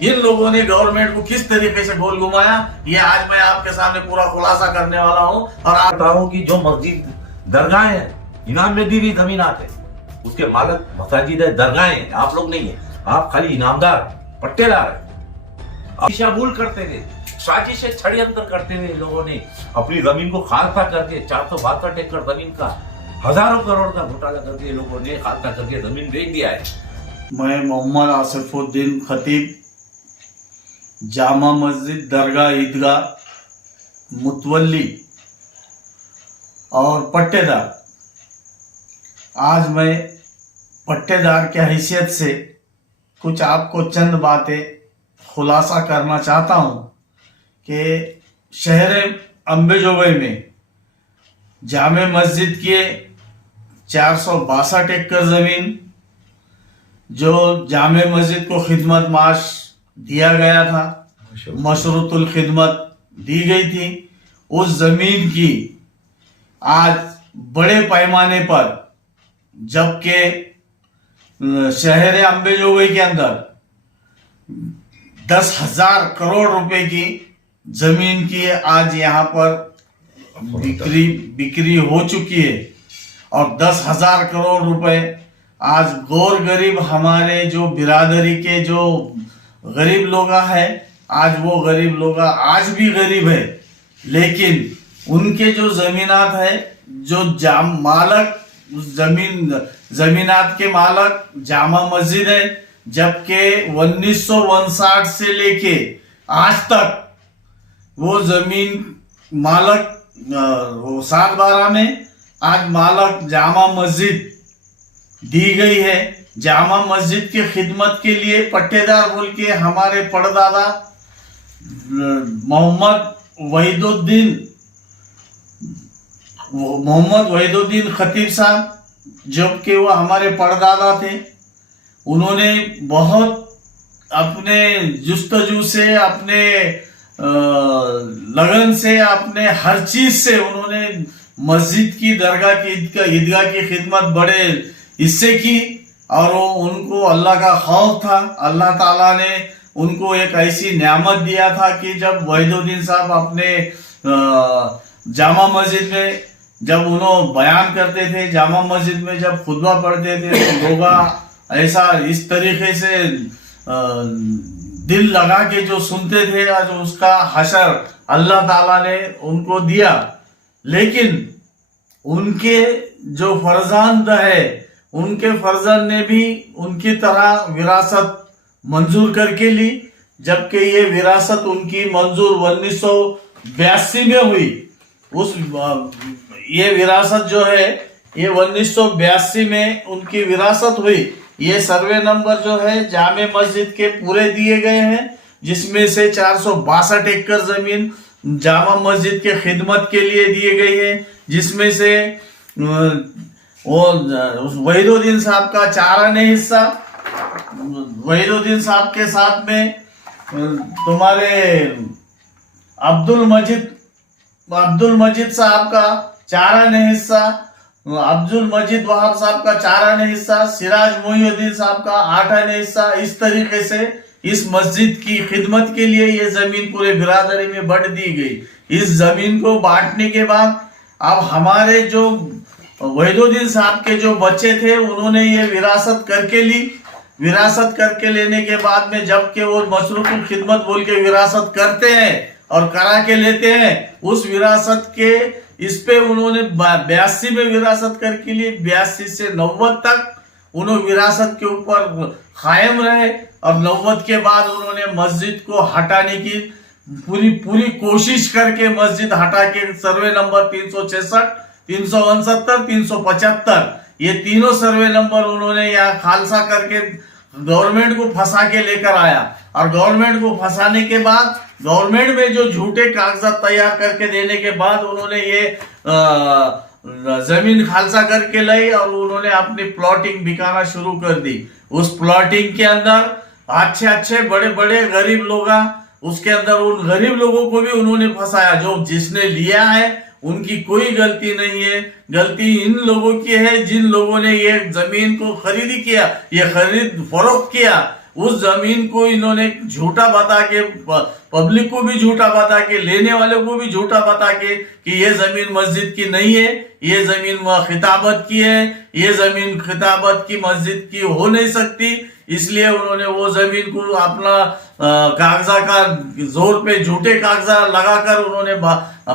इन लोगों ने गवर्नमेंट को किस तरीके से गोल घुमाया, ये आज मैं आपके सामने पूरा खुलासा करने वाला हूं। और आप बताऊं कि जो मस्जिद दरगाह है, इनाम में दी हुई जमीनात है, उसके मालिक मसाजिद है, दरगाहें हैं, आप लोग नहीं है। आप खाली इनामदार, पट्टेदार है। शाबूल करते थे, साजिश षड्यंत्र करते हुए लोगों ने अपनी जमीन को खालसा करके 462 एकड़ जमीन का हजारों करोड़ का घोटाला करके लोगों ने खालसा करके जमीन बेच दिया है। मैं मोहम्मद आसिफुद्दीन खतीब, जामा मस्जिद दरगाह ईदगाह मुतवल्ली और पट्टेदार, आज मैं पट्टेदार की हैसियत से कुछ आपको चंद बातें खुलासा करना चाहता हूँ कि शहर अम्बेजोगई में जामे मस्जिद के 462 एकड़ ज़मीन जो जामे मस्जिद को खिदमत माश दिया गया था, मशरूतुल खिदमत दी गई थी, उस ज़मीन की आज बड़े पैमाने पर, जबकि शहर अम्बेजोगई के अंदर 10,000 करोड़ रुपए की जमीन की आज यहाँ पर बिक्री हो चुकी है। और 10,000 करोड़ रुपए आज गौर गरीब हमारे जो बिरादरी के जो गरीब लोग हैं, आज वो गरीब लोग आज भी गरीब है, लेकिन उनके जो जमीनात है, जो मालक उस जमीनात के मालक जामा मस्जिद है, जबकि 1959 से लेके आज तक वो जमीन मालक वो 7/12 में आज मालक जामा मस्जिद दी गई है। जामा मस्जिद की खिदमत के लिए पट्टेदार बोल के हमारे परदादा मोहम्मद वहीदुद्दीन खतीब साहब, जबकि वो हमारे परदादा थे, उन्होंने बहुत अपने जुस्तजू से, अपने लगन से, अपने हर चीज से उन्होंने मस्जिद की दरगाह की ईदगाह की खिदमत बड़े हिस्से की। और वो उनको अल्लाह का खौफ था, अल्लाह ताला ने उनको एक ऐसी नेमत दिया था कि जब वहीदुद्दीन साहब अपने जामा मस्जिद में जब उन्होंने बयान करते थे, जामा मस्जिद में जब खुतबा पढ़ते थे, तो लोग ऐसा इस तरीके से दिल लगा के जो सुनते थे, आज उसका हशर अल्लाह ताला ने उनको दिया। लेकिन उनके जो फर्जंद है, उनके फर्जंद ने भी उनकी तरह विरासत मंजूर करके ली, जबकि ये विरासत उनकी मंजूर 1982 में हुई। ये विरासत जो है ये 1982 में उनकी विरासत हुई। ये सर्वे नंबर जो है जामे मस्जिद के पूरे दिए गए हैं, जिसमें से 462 एकड़ जमीन जामा मस्जिद के खिदमत के लिए दिए गई है, जिसमें से वो वहीदुद्दीन साहब का 4 आने हिस्सा, वहीदुद्दीन साहब के साथ में तुम्हारे अब्दुल मजीद साहब का 4 आने हिस्सा, अब्दुल मजीद वहाब साहब का 4 आने हिस्सा, सिराज मोहिउद्दीन साहब का 8 आने हिस्सा। इस तरीके से इस मस्जिद की खिदमत के लिए ये जमीन पूरे बिरादरी में बांट दी गई। इस जमीन को बांटने के बाद अब हमारे जो वहीदुद्दीन साहब के जो बच्चे थे, उन्होंने ये विरासत करके ली। विरासत करके लेने के बाद में जबकि वो मशरूतुल खिदमत बोल के विरासत करते हैं और करा के लेते हैं, उस विरासत के इस पे उन्होंने 82 में विरासत करके लिए 82 से 90 तक उन्होंने विरासत के ऊपर कायम रहे। और 90 के बाद उन्होंने मस्जिद को हटाने की पूरी कोशिश करके मस्जिद हटा के सर्वे नंबर 366, 369, 375 ये तीनों सर्वे नंबर उन्होंने यहाँ खालसा करके गवर्नमेंट को फंसा के लेकर आया। और गवर्नमेंट को फंसाने के बाद गवर्नमेंट में जो झूठे कागजात तैयार करके देने के बाद उन्होंने ये जमीन खालसा करके लाई और उन्होंने अपनी प्लॉटिंग बिकाना शुरू कर दी। उस प्लॉटिंग के अंदर अच्छे बड़े बड़े गरीब लोग, उसके अंदर उन गरीब लोगों को भी उन्होंने फंसाया। जो जिसने लिया है उनकी कोई गलती नहीं है, गलती इन लोगों की है जिन लोगों ने ये जमीन को खरीदी किया, ये खरीद फरोख्त किया। उस जमीन को इन्होंने झूठा बता के, पब्लिक को भी झूठा बता के, लेने वालों को भी झूठा बता के कि ये जमीन मस्जिद की नहीं है, ये जमीन खिताबत की है, ये जमीन खिताबत की मस्जिद की हो नहीं सकती। इसलिए उन्होंने वो जमीन को अपना कागजा का जोर पे झूठे कागजा लगाकर उन्होंने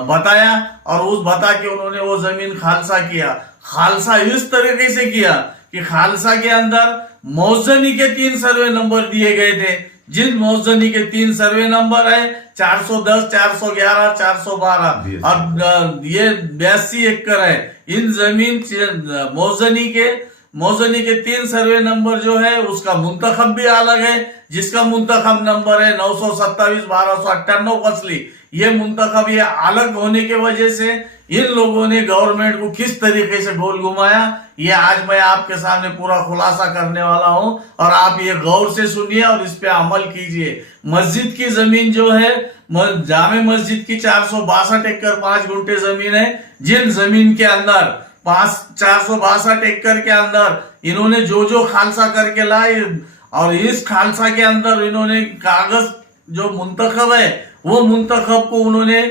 बताया, और उस बता के उन्होंने वो जमीन खालसा किया। खालसा इस तरीके से किया कि खालसा के अंदर मौजनी के 3 सर्वे नंबर दिए गए थे, जिन मौजनी के 3 सर्वे नंबर है 410, 411, 412 और ये 82 एकड़ है। इन जमीन मौजनी के 3 सर्वे नंबर जो है उसका मुंतखब भी अलग है, जिसका मुंतखब नंबर है 927 1298 फसली। ये मुंतखब ये अलग होने के वजह से इन लोगों ने गवर्नमेंट को किस तरीके से गोल घुमाया, ये आज मैं आपके सामने पूरा खुलासा करने वाला हूं, और आप ये गौर से सुनिए और इस पे अमल कीजिए। मस्जिद की जमीन जो है, जामे मस्जिद की 462 एकड़ 5 गुंठे जमीन है, जिन जमीन के अंदर 462 एकड़ के अंदर इन्होंने जो खालसा करके लाए, और इस खालसा के अंदर इन्होंने कागज जो मुंतखब है वो मुंतखब को उन्होंने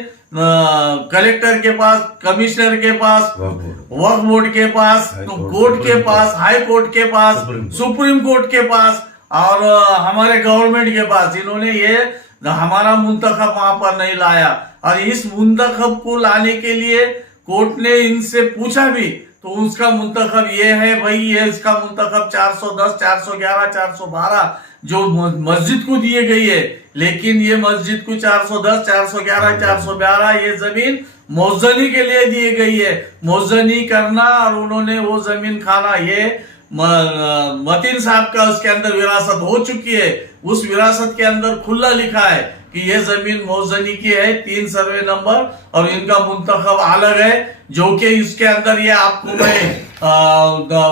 कलेक्टर के पास, कमिश्नर के पास, वक्फ बोर्ड के पास, कोर्ट के पास, हाई कोर्ट के पास, सुप्रीम कोर्ट के पास और हमारे गवर्नमेंट के पास, इन्होंने ये हमारा मुंतखब वहां पर नहीं लाया। और इस मुंतखब को लाने के लिए कोर्ट ने इनसे पूछा भी, तो उसका मुंतखब ये है भाई, ये इसका मुंतखब 410, 411, 412 जो मस्जिद को दिए गई है, लेकिन ये मस्जिद को 410, 411, 412 ये जमीन मौजनी के लिए दी गई है। मौजनी करना और उन्होंने वो जमीन खाना, ये मतीन साहब का उसके अंदर विरासत हो चुकी है। उस विरासत के अंदर खुला लिखा है कि ये जमीन मौजनी की है, 3 सर्वे नंबर, और इनका मुंतखब अलग है, जो कि इसके अंदर ये आपको मैं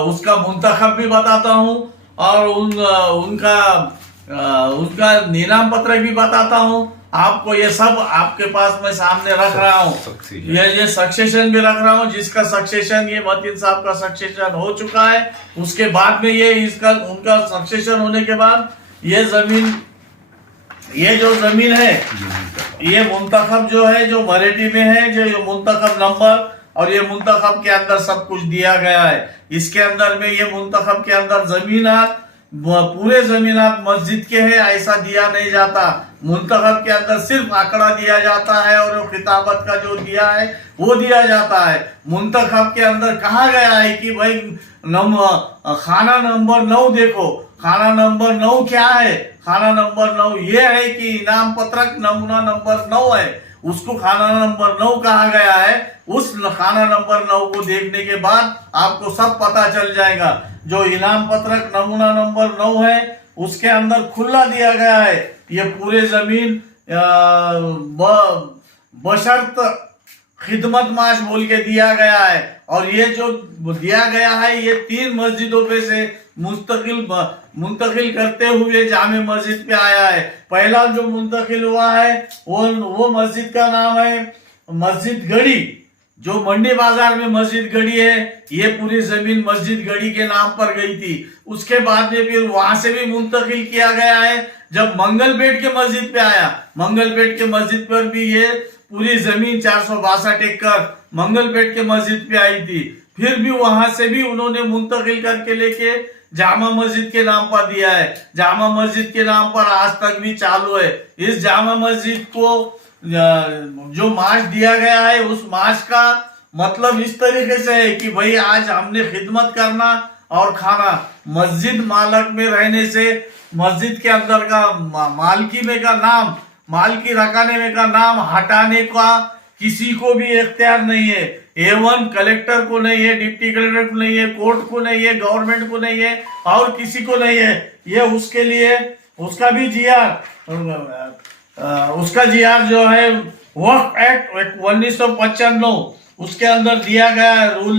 उसका मुंतखब भी बताता हूँ और उनका नीलाम पत्र भी बताता हूँ आपको। ये सब आपके पास मैं सामने रख रहा हूँ। ये सक्सेशन भी रख रहा हूँ, जिसका सक्सेशन ये मतीन साहब का सक्सेशन हो चुका है। उसके बाद में ये उनका सक्सेशन होने के बाद ये जो जमीन है, ये मुंतखब जो है, जो मराठी में है, जो मुंतखब नंबर और ये मुंतखब के अंदर सब कुछ दिया गया है। इसके अंदर में ये मुंतखब के अंदर जमीनात, पूरे जमीनात मस्जिद के हैं ऐसा दिया नहीं जाता। मुंतखब के अंदर सिर्फ आंकड़ा दिया जाता है और खिताबत का जो दिया है वो दिया जाता है। मुंतखब के अंदर कहा गया है कि भाई खाना नंबर 9 देखो। खाना नंबर 9 क्या है? खाना नंबर 9 ये है कि इनाम पत्रक नमूना नंबर 9 है, उसको खाना नंबर 9 कहा गया है। उस खाना नंबर 9 को देखने के बाद आपको सब पता चल जाएगा। जो इनाम पत्रक नमूना नंबर 9 है उसके अंदर खुला दिया गया है, ये पूरे जमीन बशर्त खिदमत माश बोल के दिया गया है। और ये जो दिया गया है ये 3 मस्जिदों पे से मुंतकिल करते हुए जामे मस्जिद पे आया है। पहला जो मुंतकिल हुआ है वो मस्जिद का नाम है मस्जिद गढ़ी, जो मंडी बाजार में मस्जिद गढ़ी है। ये पूरी जमीन मस्जिद गढ़ी के नाम पर गई थी। उसके बाद में फिर वहां से भी मुंतकिल किया गया है। जब मंगलपेट के मस्जिद पे आया, मंगलपेट के मस्जिद पर भी ये पूरी जमीन 462 एकड़ मंगलपेट के मस्जिद पे आई थी। फिर भी वहां से भी उन्होंने मुंतकिल करके लेके जामा मस्जिद के नाम पर दिया है। जामा मस्जिद के नाम पर आज तक भी चालू है। इस जामा मस्जिद को जो माश दिया गया है, उस माश का मतलब इस तरीके से है कि भाई आज हमने खिदमत करना और खाना। मस्जिद मालक में रहने से मस्जिद के अंदर का मालकी में का नाम, मालकी रखाने में का नाम हटाने का किसी को भी इख्तियार नहीं है। एवन कलेक्टर को नहीं है, डिप्टी कलेक्टर को नहीं है, कोर्ट को नहीं है, गवर्नमेंट को नहीं है और किसी को नहीं है। ये उसके लिए उसका भी उसका जीआर जो है वक्फ एक्ट 1995 उसके अंदर दिया गया है। रूल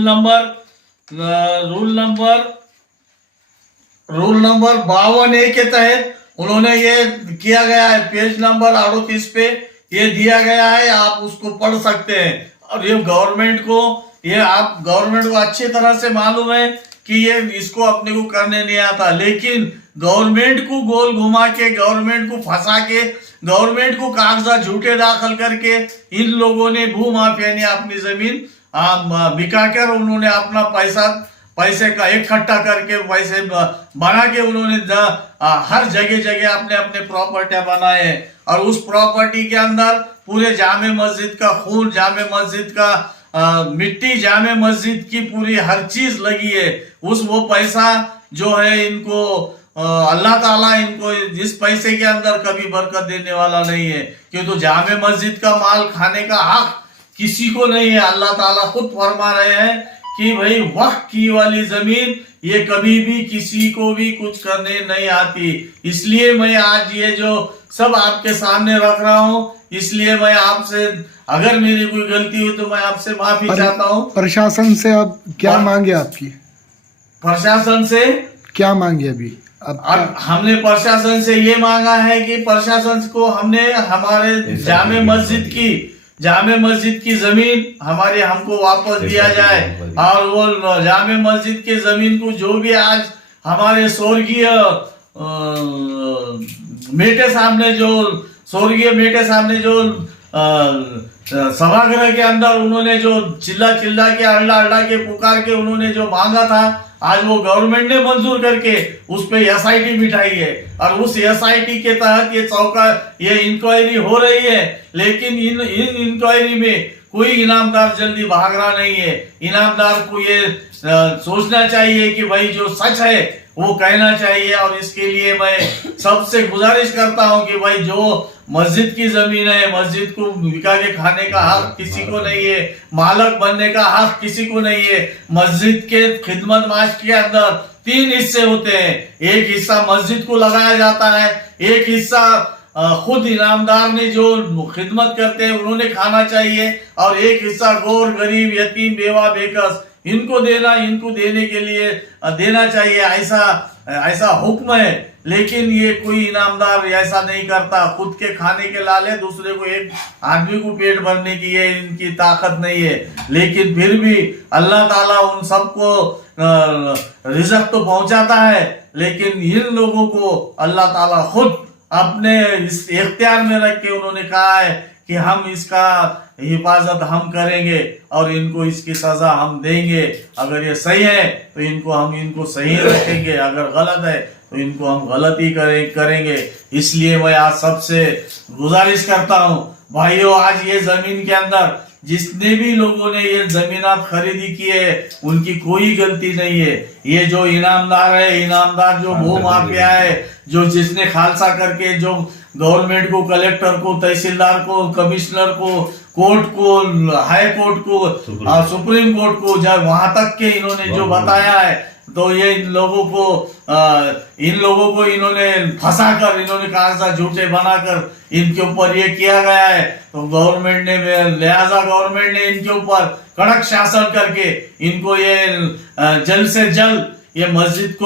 नंबर 52A के तहत उन्होंने ये किया गया है। पेज नंबर 38 पे ये दिया गया है, आप उसको पढ़ सकते हैं। और ये गवर्नमेंट को अच्छी तरह से मालूम है कि ये इसको अपने को करने नहीं आता, लेकिन गवर्नमेंट को गोल घुमा के, गवर्नमेंट को फंसा के, गवर्नमेंट को कागजात झूठे दाखिल करके इन लोगों ने भू माफिया ने अपनी जमीन बिकाकर उन्होंने अपना पैसे का इकट्ठा करके पैसे बना के उन्होंने हर जगह जगह अपने अपने प्रॉपर्टियां बनाए हैं। और उस प्रॉपर्टी के अंदर पूरे जामे मस्जिद का खून, जामे मस्जिद का मिट्टी, जामे मस्जिद की पूरी हर चीज लगी है। वो पैसा जो है इनको अल्लाह ताला इनको इस पैसे के अंदर कभी बरकत देने वाला नहीं है, क्योंकि तो जामे मस्जिद का माल खाने का हक किसी को नहीं है। अल्लाह ताला खुद फरमा रहे हैं कि भाई वक्त की वाली जमीन ये कभी भी किसी को भी कुछ करने नहीं आती। इसलिए मैं आज ये जो सब आपके सामने रख रहा हूँ, इसलिए मैं आपसे अगर मेरी कोई गलती हुई तो मैं आपसे माफी चाहता हूँ। प्रशासन से अब क्या मांगे आपकी? प्रशासन से क्या मांगे अभी? अब हमने प्रशासन से ये मांगा है कि प्रशासन को हमने हमारे जामे मस्जिद की जमीन हमारे हमको वापस दिया जाए। और वो जामे मस्जिद की जमीन को जो भी आज हमारे स्वर्गीय मेटे साहब ने जो सभागृह के अंदर उन्होंने जो चिल्ला के अल्लाह के पुकार के उन्होंने जो मांगा था, आज वो गवर्नमेंट ने मंजूर करके उस पे एसआईटी बिठाई है। और उस एसआईटी के तहत ये इंक्वायरी हो रही है। लेकिन इन इंक्वायरी में कोई इनामदार जल्दी भाग रहा नहीं है। इनामदार को ये सोचना चाहिए कि भाई जो सच है वो कहना चाहिए। और इसके लिए मैं सबसे गुजारिश करता हूं कि भाई जो मस्जिद की जमीन है, मस्जिद को बिका के खाने का हक किसी को नहीं है, मालक बनने का हक किसी को नहीं है। मस्जिद के खिदमत माश के अंदर 3 हिस्से होते हैं। एक हिस्सा मस्जिद को लगाया जाता है, एक हिस्सा खुद इनामदार ने जो खिदमत करते हैं उन्होंने खाना चाहिए, और एक हिस्सा गौर, गरीब, यतीम, बेवा, बेकस इनको देने के लिए देना चाहिए। ऐसा हुक्म है। लेकिन ये कोई इनामदार ऐसा नहीं करता। खुद के खाने के लाले दूसरे को, एक आदमी को पेट भरने की ये इनकी ताकत नहीं है। लेकिन फिर भी अल्लाह ताला उन सबको रिज़्क तो पहुंचाता है, लेकिन इन लोगों को अल्लाह ताला खुद अपने इस इख्तियार में रख के उन्होंने कहा है कि हम इसका हिफाजत हम करेंगे और इनको इसकी सजा हम देंगे। अगर ये सही है तो इनको सही रखेंगे, अगर गलत है तो इनको हम गलत ही करेंगे। इसलिए मैं आज सबसे गुजारिश करता हूँ भाइयों, आज ये जमीन के अंदर जितने भी लोगों ने ये जमीनात खरीदी की है उनकी कोई गलती नहीं है। ये जो इनामदार जो भू माफिया है, जो जिसने खालसा करके जो गवर्नमेंट को, कलेक्टर को, तहसीलदार को, कमिश्नर को, कोर्ट को, हाई कोर्ट को, सुप्रीम कोर्ट को, जब वहां तक के इन्होंने जो बताया है, तो ये इन लोगों को इन्होंने फंसाकर, इन्होंने कागजात झूठे बनाकर इनके ऊपर ये किया गया है। तो लिहाजा गवर्नमेंट ने इनके ऊपर कड़क शासन करके इनको ये जल्द से जल्द ये मस्जिद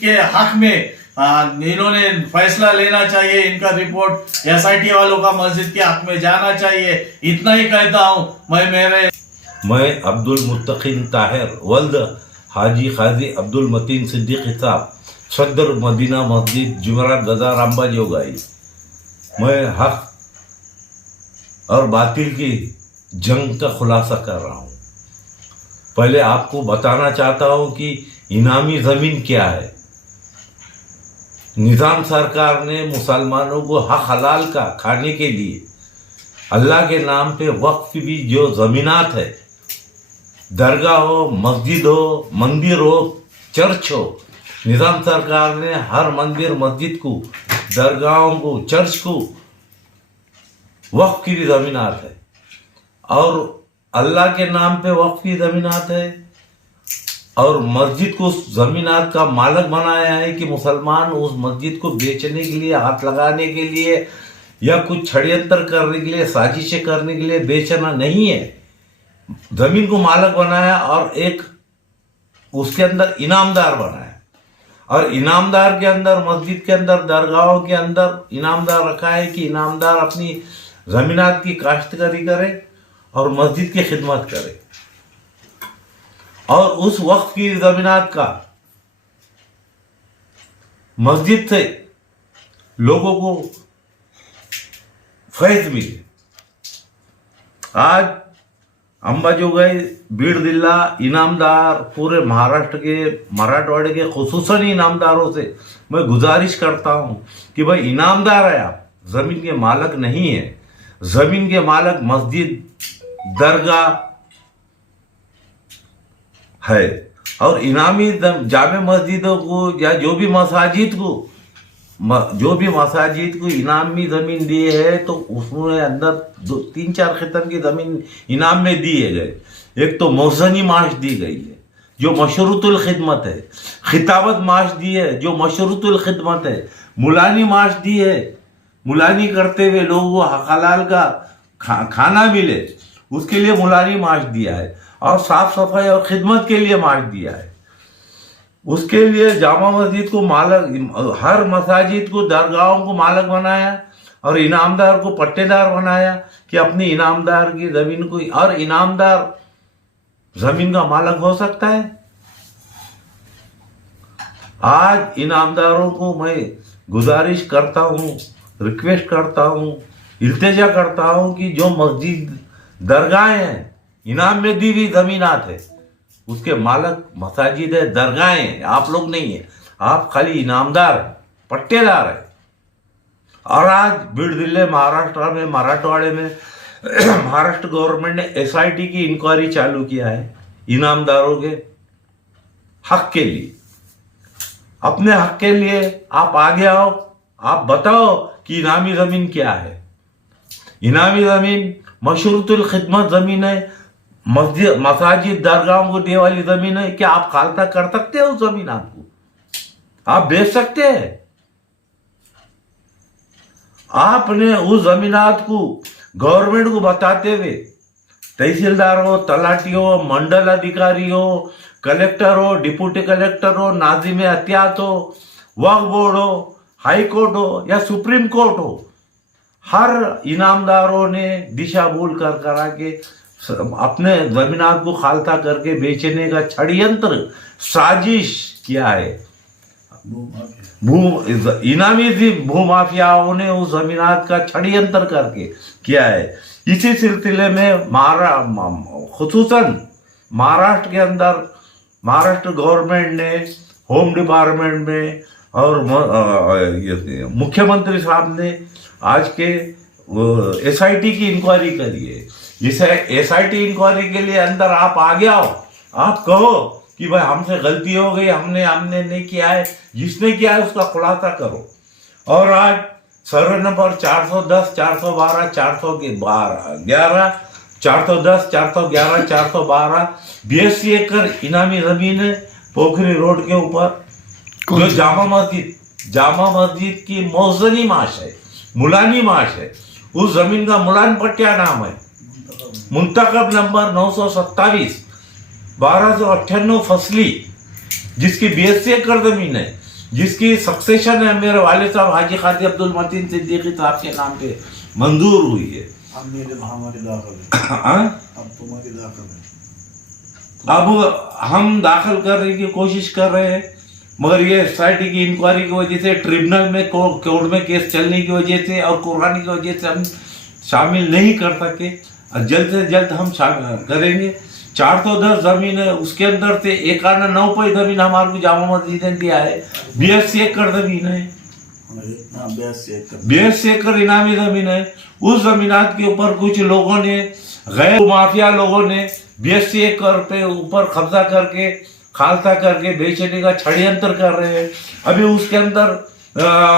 के हक में इन्होंने फैसला लेना चाहिए। इनका रिपोर्ट एसआईटी वालों का मस्जिद के हक में जाना चाहिए। इतना ही कहता हूँ। मैं अब्दुल मुत्तकीन ताहिर वल्द हाजी खाजी अब्दुल मतीन सिद्दीकी साहब, सदर मदीना मस्जिद, जुमेरात, गजा, रामबाग योगाई। मैं हक और बातिल की जंग का खुलासा कर रहा हूँ। पहले आपको बताना चाहता हूँ कि इनामी जमीन क्या है। निजाम सरकार ने मुसलमानों को हक हलाल का खाने के लिए अल्लाह के नाम पे वक्फ की जो जमीनात है, दरगाह हो, मस्जिद हो, मंदिर हो, चर्च हो, निजाम सरकार ने हर मंदिर, मस्जिद को, दरगाहों को, चर्च को वक्फ की जमीनात है। और अल्लाह के नाम पे वक्फ की जमीनात है, और मस्जिद को जमीनात का मालक बनाया है कि मुसलमान उस मस्जिद को बेचने के लिए, हाथ लगाने के लिए या कुछ षड्यंत्र करने के लिए, साजिशें करने के लिए बेचना नहीं है। जमीन को मालक बनाया और एक उसके अंदर इनामदार बनाया, और इनामदार के अंदर, मस्जिद के अंदर, दरगाहों के अंदर इनामदार रखा है कि इनामदार अपनी जमीनात की काश्तकारी करे और मस्जिद की खिदमत करे। और उस वक्त की जमीनात का मस्जिद से लोगों को फैज मिले। आज अंबाजोगाई, बीड़ जिला इनामदार, पूरे महाराष्ट्र के, मराठवाड़े के खुसूसन इनामदारों से मैं गुजारिश करता हूं कि भाई इनामदार है आप, जमीन के मालक नहीं है। जमीन के मालक मस्जिद, दरगाह है। और इनामी जामे मस्जिदों को या जो भी मसाजिद को इनामी जमीन दिए है, तो उसमें अंदर 3-4 खितम की जमीन इनाम में दिए गए। एक तो मौसनी माश दी गई है जो मशरूतुल खिदमत है, खिताबत माश दी है जो मशरूतुल खिदमत है, मुलानी माश दी है, मुलानी करते हुए लोगों को हलाल का खाना मिले उसके लिए मुलानी माश दिया है, और साफ सफाई और खिदमत के लिए माश दिया है। उसके लिए जामा मस्जिद को मालक, हर मसाजिद को, दरगाहों को मालक बनाया और इनामदार को पट्टेदार बनाया कि अपनी इनामदार की जमीन को, और इनामदार जमीन का मालक हो सकता है। आज इनामदारों को मैं गुजारिश करता हूं, रिक्वेस्ट करता हूं, इल्तिजा करता हूं कि जो मस्जिद, दरगाहें हैं, इनाम में दी हुई जमीनात है, उसके मालक मसाजिद है, दरगाहें हैं, आप लोग नहीं है। आप खाली इनामदार, पट्टेदार है। और आज बीड़ जिले महाराष्ट्र में, मराठवाड़े में महाराष्ट्र गवर्नमेंट ने SIT की इंक्वायरी चालू किया है इनामदारों के हक के लिए। अपने हक के लिए आप आगे आओ, आप बताओ कि इनामी जमीन क्या है। इनामी जमीन मशरूतुल खिदमत जमीन है, मस्जिद, मसाजिद, दरगाहों को देने वाली जमीन है। क्या आप खालसा कर सकते हो उस जमीन? आपको आप बेच सकते हैं? आपने उस जमीनात को गवर्नमेंट को बताते हुए, तहसीलदार हो, तलाटी हो, मंडल अधिकारी हो, कलेक्टर हो, डिप्टी कलेक्टर हो, नाजिम एहतियात हो, वक्फ बोर्ड हो, हाई कोर्ट हो या सुप्रीम कोर्ट हो, हर इनामदारों ने दिशा भूल कर करा के अपने जमीनात को खालसा करके बेचने का षड्यंत्र, साजिश किया है। इनामी भूमाफियाओं ने उस जमीनात का षड्यंत्र करके किया है। इसी सिलसिले में खुसूसन महाराष्ट्र के अंदर महाराष्ट्र गवर्नमेंट ने होम डिपार्टमेंट में और मुख्यमंत्री साहब ने आज के SIT की इंक्वायरी करी है। इस SIT इंक्वायरी के लिए अंदर आप आगे आओ, आप कहो कि भाई हमसे गलती हो गई, हमने नहीं किया है, जिसने किया है उसका खुलासा करो। और आज सर्वे नंबर 410, 412, 411, 410, 411, 412 82 एकड़ इनामी जमीन है पोखरी रोड के ऊपर, जो जामा मस्जिद की मौजनी माश है, मुलानी माश है। उस जमीन का मुलान पट्टिया नाम है, मुंतखब नंबर 927, 1298 फसली, जिसकी 82 एकड़ जमीन है, जिसकी सक्सेशन है मेरे वाले साहब हाजी खादी अब्दुल मतीन सिद्दीकी साहब के नाम पे मंजूर हुई है। अब हम दाखिल करने की कोशिश कर रहे हैं, मगर ये SIT की इंक्वायरी की वजह से, ट्रिब्यूनल में कोर्ट में केस चलने की वजह से और कुर्बानी की वजह से हम शामिल नहीं कर सके। जल्द से जल्द हम शामिल करेंगे। 410 जमीन है, उसके अंदर से 91 जमीन हमारे को जामा मस्जिद ने दिया है। 82 एकड़ जमीन है, 82 एकड़ इनामी जमीन है। उस जमीनात के ऊपर कुछ लोगों ने, गैर माफिया लोगों ने 82 एकड़ पे ऊपर कब्जा करके, खालसा करके बेचने का षड्यंत्र कर रहे हैं। अभी उसके अंदर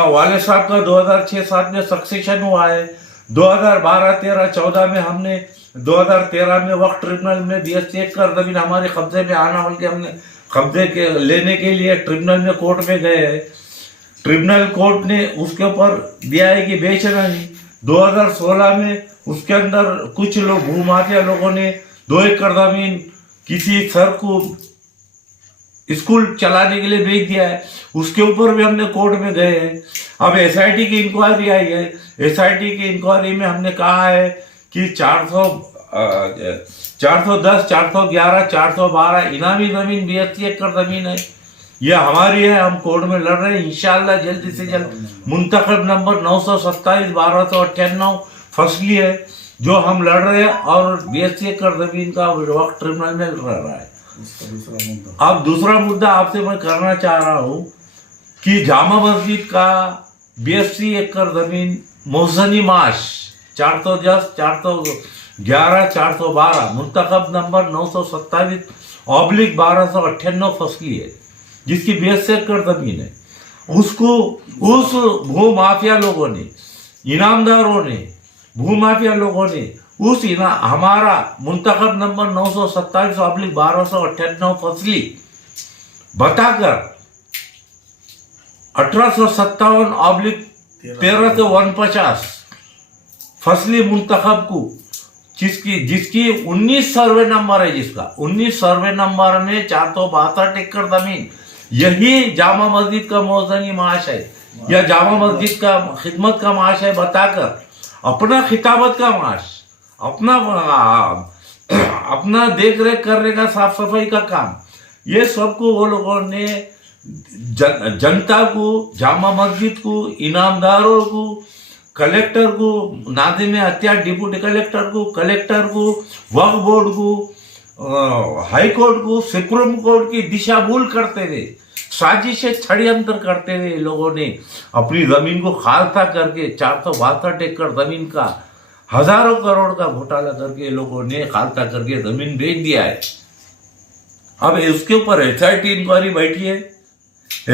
वाले साहब का 2006-07 में सक्सेशन हुआ है। 2012, 13, 14 में हमने 2013 में वक्त ट्रिब्यूनल में 82 एकड़ जमीन हमारे कब्जे में आना, बल्कि हमने कब्जे के लेने के लिए ट्रिब्यूनल में कोर्ट में गए हैं। ट्रिब्यूनल कोर्ट ने उसके ऊपर दिया है कि बेचना नहीं। 2016 में उसके अंदर कुछ लोग, भूमाफिया लोगों ने 2 एकड़ जमीन किसी सर को स्कूल चलाने के लिए बेच दिया है, उसके ऊपर भी हमने कोर्ट में गए हैं। अब SIT की इंक्वायरी आई है। SIT की इंक्वायरी में हमने कहा है कि 410, 411, 412 इनामी जमीन 82 एकड़ जमीन है, ये हमारी है, हम कोर्ट में लड़ रहे हैं। इंशाल्लाह जल्दी से जल्द मुंतखब नंबर 927 1298 फसली है जो हम लड़ रहे हैं, और BSc एकड़ जमीन का वक्त ट्रिब्यूनल में लड़ रहा है। अब दूसरा मुद्दा आपसे मैं करना चाह रहा हूँ कि जामा मस्जिद का BSc एकड़ जमीन मौसमी माश 410 411 412 मुंतखब नंबर 927/1298 फसली है, जिसकी BSc एकड़ जमीन है, उसको उस भू माफिया लोगों ने, इनामदारों ने, भू माफिया लोगों ने उस हमारा मुंतखब नंबर 927/1298 फसली बताकर 1857/1350 फसली मुंतखब को, जिसकी 19 सर्वे नंबर है, जिसका 19 सर्वे नंबर में 462 एकड़ जमीन, यही जामा मस्जिद का मौजनी माश है या जामा मस्जिद का खिदमत का माश है बताकर अपना खिताबत का माश, अपना देख रेख करने का, साफ सफाई का काम, ये सबको वो लोगों ने जनता को, जामा मस्जिद को, इनामदारों को, कलेक्टर को, नादिम अत्यार डिप्टी कलेक्टर को, वक्फ बोर्ड को, हाई कोर्ट को, सुप्रीम कोर्ट की दिशा भूल करते हुए, साजिशें षड्यंत्र करते हुए लोगों ने अपनी जमीन को खालसा करके 462 एकड़ जमीन का हजारों करोड़ का घोटाला करके लोगों ने खालसा करके जमीन बेच दिया है। अब इसके ऊपर SIT इंक्वायरी बैठी है।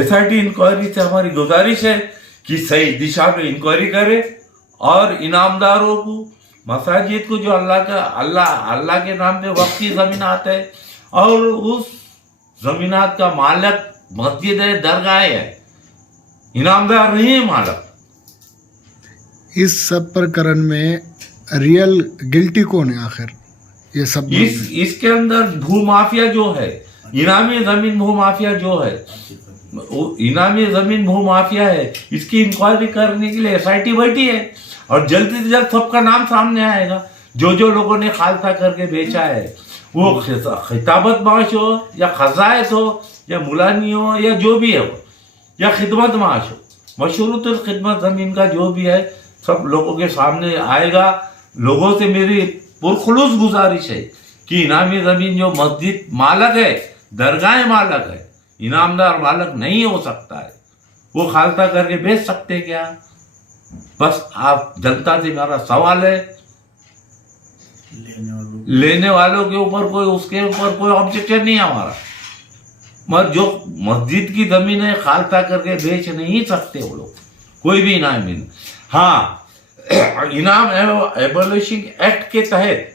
SIT इंक्वायरी से हमारी गुजारिश है कि सही दिशा में इंक्वायरी करे और इनामदारों को, मसाजिद को, जो अल्लाह के नाम पे वक्फ की जमीनात है और उस जमीनात का मालिक मस्जिद है, दरगाह है, इनामदार नहीं है मालिक। इस सब प्रकरण में रियल गिल्टी कौन है आखिर? ये सब इसके अंदर भू माफिया जो है, इनामी जमीन भू माफिया जो है, इनामी जमीन भू माफिया है, इसकी इंक्वायरी करने के लिए SIT बैठी है और जल्दी से जल्द सबका नाम सामने आएगा। जो लोगों ने खालसा करके बेचा है, वो खिताबत माश हो या खजायत हो या मुलानी हो या जो भी हो, या खिदमत माश हो, मशरूतुल खिदमत जमीन का जो भी है, सब लोगों के सामने आएगा। लोगों से मेरी पुरखुलूस गुजारिश है कि इनामी जमीन जो मस्जिद मालक है, दरगाह मालक है, इनामदार मालक नहीं हो सकता है। वो खालसा करके बेच सकते क्या? बस आप जनता से मेरा सवाल है, लेने वालों के ऊपर कोई, उसके ऊपर कोई ऑब्जेक्शन नहीं है हमारा, मगर जो मस्जिद की जमीन है खालसा करके बेच नहीं सकते वो लोग, कोई भी इनाम नहीं। हाँ, इनाम एबॉलिशिंग एक्ट के तहत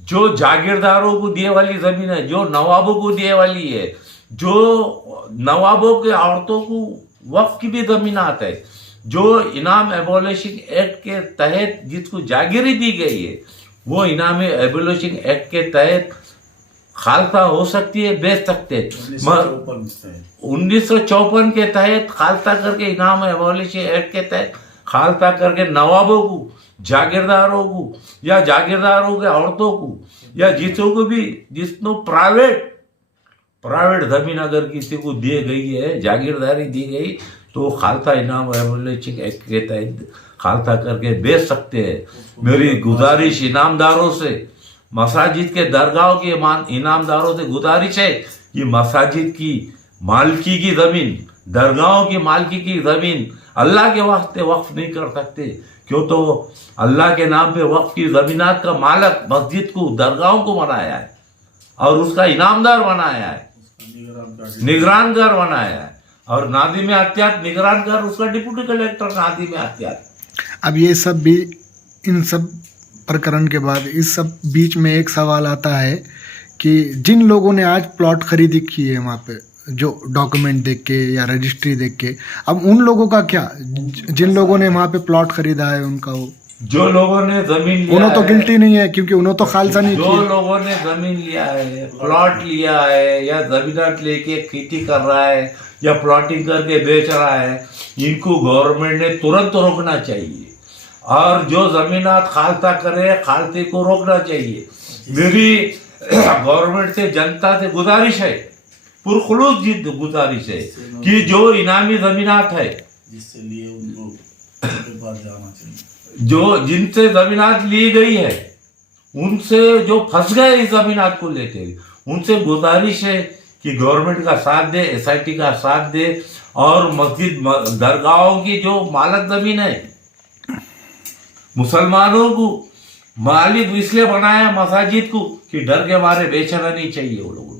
जो जागीरदारों को दिए वाली जमीन है, जो नवाबों को दिए वाली है, जो नवाबों के औरतों को वक्फ की भी जमीनात है, जो इनाम एबॉलिशिंग एक्ट के तहत जिसको जागीरी दी गई है, वो इनाम एबॉलिशिंग एक्ट के तहत खालसा हो सकती है, बेच सकते हैं। 1954 के तहत खालसा करके, इनाम एबॉलिशिंग एक्ट के तहत खालसा करके नवाबों को, जागीरदारों को या जागीरदारों के औरतों को या जिसों को भी, जिसको प्राइवेट जमीन अगर किसी को दी गई है, जागीरदारी दी गई, तो खालसा इनाम एबॉलिशिंग एक्ट के तहत खालसा करके बेच सकते हैं। मेरी गुजारिश इनामदारों से, मसाजिद के दरगाहों के इनामदारों से गुजारिश है कि मसाजिद की मालकी की जमीन, दरगाहों की मालकी की जमीन अल्लाह के वास्ते वक्फ नहीं कर सकते, क्यों तो अल्लाह के नाम पे वक्फ की जमीनात का मालक मस्जिद को, दरगाहों को बनाया है और उसका इनामदार बनाया है, निगरानगार बनाया है, और नादिम अत्यात निगरानगार उसका डिप्टी कलेक्टर नादिम अत्यात। अब ये सब भी, इन सब प्रकरण के बाद इस सब बीच में एक सवाल आता है कि जिन लोगों ने आज प्लॉट खरीदी की है वहाँ पे, जो डॉक्यूमेंट देख के या रजिस्ट्री देख के, अब उन लोगों का क्या? जिन लोगों ने वहाँ पे प्लॉट खरीदा है उनका, वो जो लोगों ने जमीन लिया, उन्होंने तो गिल्टी नहीं है, क्योंकि उन्होंने तो खालसा नहीं किया। जो लोगों ने जमीन लिया है, प्लॉट लिया है या जमीनात लेके खेती कर रहा है या प्लॉटिंग करके बेच रहा है, इनको गवर्नमेंट ने तुरंत रोकना चाहिए, और जो जमीनात खालसा करे, खालसे को रोकना चाहिए। मेरी गवर्नमेंट से, जनता से गुजारिश है पुरखुलूस गुजारिश है कि जो इनामी जमीनात है, जिससे लिए उनको उनके पास जाना चाहिए। जो जिनसे जमीनात ली गई है, उनसे जो फंस गए इस जमीनात को लेके, उनसे गुजारिश है कि गवर्नमेंट का साथ दे, एसआईटी का साथ दे, और मस्जिद दरगाहों की जो मालक जमीन है, मुसलमानों को मालिक इसलिए बनाया मसाजिद को कि डर के मारे बेचना नहीं चाहिए वो लोग।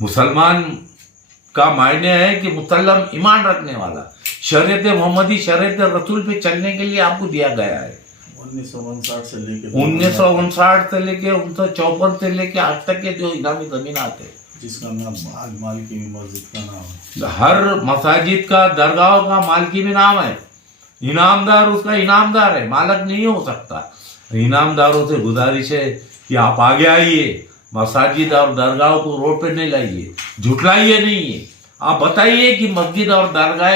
मुसलमान का मायने है कि मुसल्लम ईमान रखने वाला, शरीयत मोहम्मदी शरीयत रसूल पे चलने के लिए आपको दिया गया है। 1959 से लेके 1959 से लेके 1954 से लेके आज तक के जो इनामी जमीन आते हैं, जिसका नाम मालिकी मस्जिद का नाम है, हर मसाजिद का दरगाह का मालिकी में नाम है। इनामदार उसका इनामदार है, मालक नहीं हो सकता। इनामदारों से गुजारिश है कि आप आगे आइए, मसाजिद और दरगाह को रोड पे नहीं लाइए, झुटलाइए नहीं है। आप बताइए कि मस्जिद और दरगाह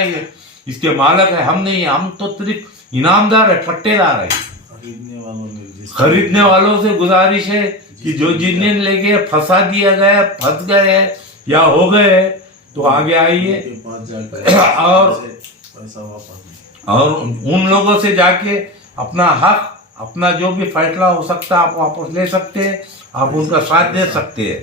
इसके मालक है, हम नहीं है, हम तो सिर्फ इनामदार है, पट्टेदार है। खरीदने वालों से गुजारिश है कि जो जिन्हें लेके फंसा दिया गया, फंस गए हैं या हो गए हैं, तो आगे आइए और उन लोगों से जाके अपना हक, अपना जो भी फैसला हो सकता है आप वापस ले सकते हैं, आप उनका साथ दे सकते हैं।